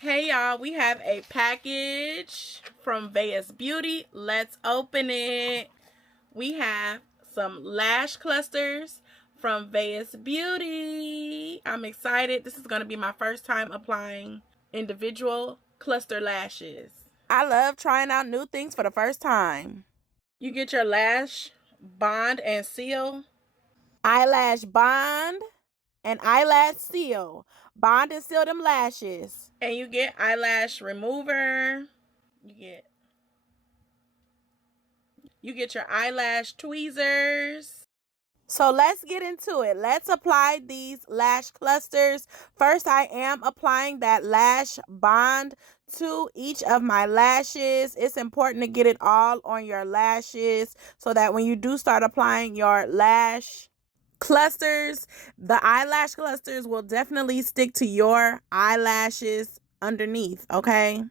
Hey y'all, we have a package from VEYESBEAUTY. Let's open it. We have some lash clusters from VEYESBEAUTY. I'm excited. This is going to be my first time applying individual cluster lashes. I love trying out new things for the first time. You get your lash bond and seal. Eyelash bond and eyelash seal. Bond and seal them lashes. And you get eyelash remover. You get your eyelash tweezers. So let's get into it. Let's apply these lash clusters. First, I am applying that lash bond to each of my lashes. It's important to get it all on your lashes so that when you do start applying your lash clusters, the eyelash clusters will definitely stick to your eyelashes underneath, okay?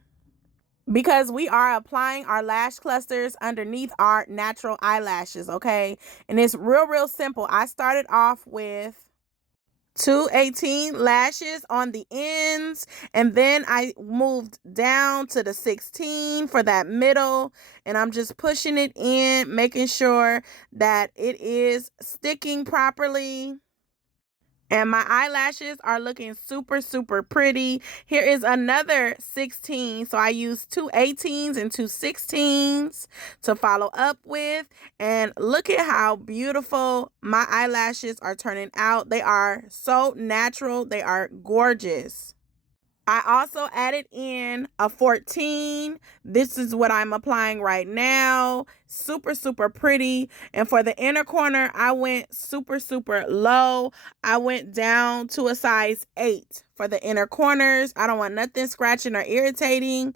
Because we are applying our lash clusters underneath our natural eyelashes, okay? And it's real simple. I started off with 218 lashes on the ends, and then I moved down to the 16 for that middle, and I'm just pushing it in, making sure that it is sticking properly. And my eyelashes are looking super pretty. Here is another 16. So I used 2 18s and 2 16s to follow up with. And look at how beautiful my eyelashes are turning out. They are so natural. They are gorgeous. I also added in a 14. This is what I'm applying right now. Super pretty. And for the inner corner, I went super low. I went down to a size 8 for the inner corners. I don't want nothing scratching or irritating.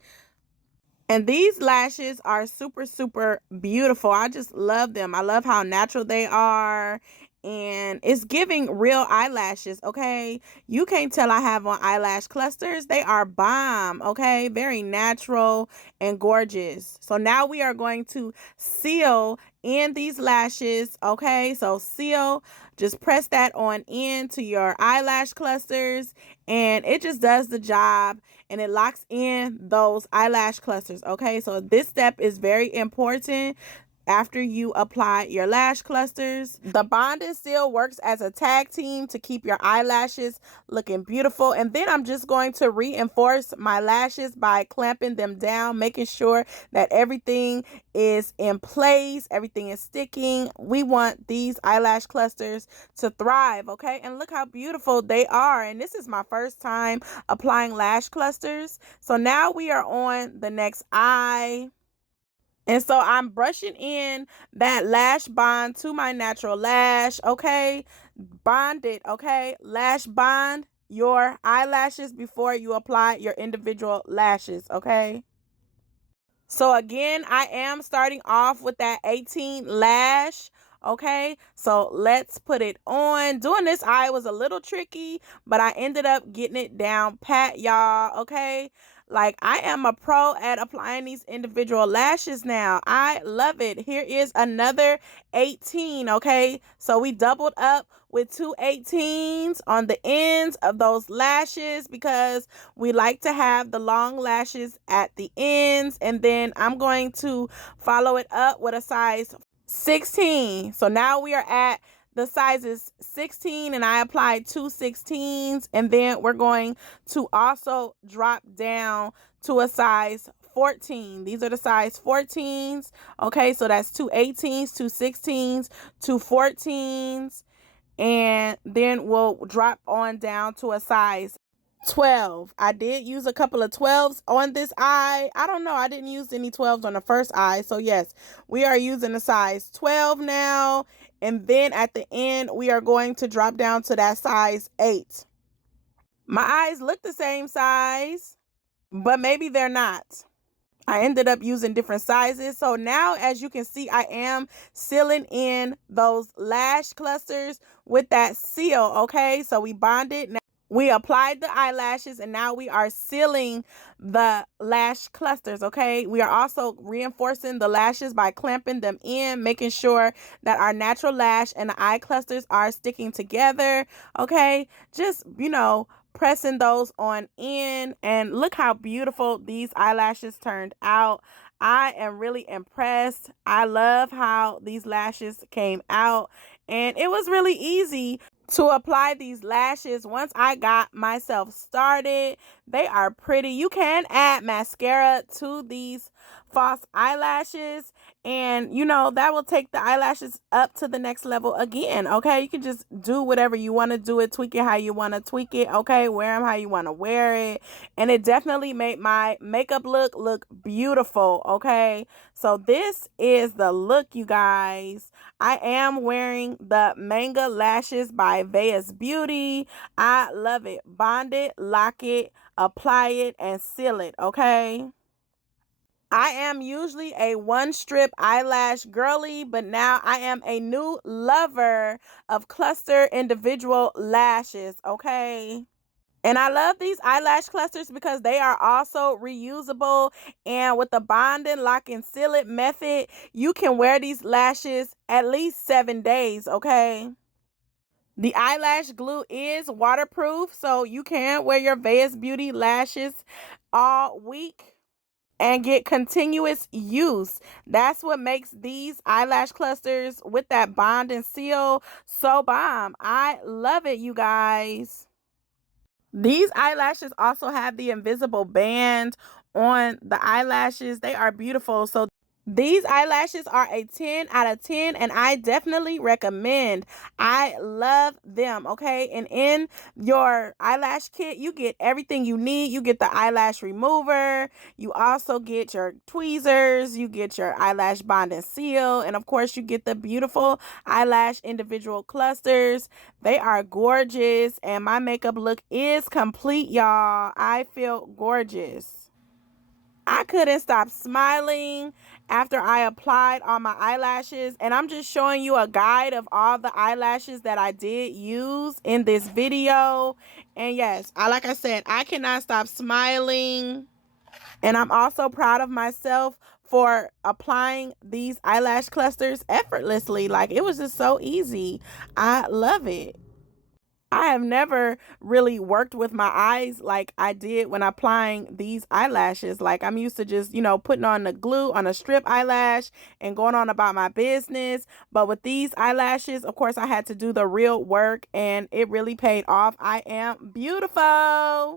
And these lashes are super beautiful. I just love them. I love how natural they are. And it's giving real eyelashes, okay? You can't tell I have on eyelash clusters. They are bomb, okay? Very natural and gorgeous. So now we are going to seal in these lashes, okay? So seal, just press that on into your eyelash clusters, and it just does the job, and it locks in those eyelash clusters, okay? So this step is very important. After you apply your lash clusters, the bond and seal works as a tag team to keep your eyelashes looking beautiful. And then I'm just going to reinforce my lashes by clamping them down, making sure that everything is in place, everything is sticking. We want these eyelash clusters to thrive, okay? And look how beautiful they are. And this is my first time applying lash clusters. So now we are on the next eye. And so I'm brushing in that lash bond to my natural lash, okay? Bond it, okay? Lash bond your eyelashes before you apply your individual lashes, okay? So again, I am starting off with that 18 lash, okay? So let's put it on. Doing this eye was a little tricky, but I ended up getting it down pat, y'all, okay? Like, I am a pro at applying these individual lashes now. I love it. Here is another 18, okay? So we doubled up with 2 18s on the ends of those lashes because we like to have the long lashes at the ends. And then I'm going to follow it up with a size 16. So now we are at the sizes 16, and I applied 2 16s, and then we're going to also drop down to a size 14. These are the size 14s, okay? So that's 2 18s, 2 16s, 2 14s, and then we'll drop on down to a size 12. I did use a couple of 12s on this eye. I don't know, I didn't use any 12s on the first eye. So yes, we are using a size 12 now. And then at the end, we are going to drop down to that size 8. My eyes look the same size, but maybe they're not. I ended up using different sizes. So now, as you can see, I am sealing in those lash clusters with that seal, okay? So we bonded. Now we applied the eyelashes, and now we are sealing the lash clusters, okay? We are also reinforcing the lashes by clamping them in, making sure that our natural lash and the eye clusters are sticking together, okay? Just, pressing those on in, and look how beautiful these eyelashes turned out. I am really impressed. I love how these lashes came out, and it was really easy to apply these lashes once I got myself started. They are pretty. You can add mascara to these false eyelashes, and you know that will take the eyelashes up to the next level again. Okay, you can just do whatever you want to do it, tweak it how you want to tweak it. Okay, wear them how you want to wear it, and it definitely made my makeup look beautiful. Okay, so this is the look, you guys. I am wearing the Manga lashes by VEYESBEAUTY. I love it. Bond it, lock it, apply it, and seal it. Okay, I am usually a one strip eyelash girly, but now I am a new lover of cluster individual lashes, okay? And I love these eyelash clusters because they are also reusable, and with the bond and lock and seal it method, you can wear these lashes at least 7 days, okay? The eyelash glue is waterproof, so you can wear your VEYESBEAUTY lashes all week and get continuous use. That's what makes these eyelash clusters with that bond and seal so bomb. I love it, you guys. These eyelashes also have the invisible band on the eyelashes. They are beautiful. So these eyelashes are a 10 out of 10, and I definitely recommend. I love them, okay? And in your eyelash kit, you get everything you need. You get the eyelash remover. You also get your tweezers. You get your eyelash bond and seal. And, of course, you get the beautiful eyelash individual clusters. They are gorgeous, and my makeup look is complete, y'all. I feel gorgeous. I couldn't stop smiling after I applied on my eyelashes, and I'm just showing you a guide of all the eyelashes that I did use in this video. And yes, like I said, I cannot stop smiling, and I'm also proud of myself for applying these eyelash clusters effortlessly. Like, it was just so easy. I love it. I have never really worked with my eyes like I did when applying these eyelashes. Like, I'm used to just, putting on the glue on a strip eyelash and going on about my business. But with these eyelashes, of course, I had to do the real work, and it really paid off. I am beautiful.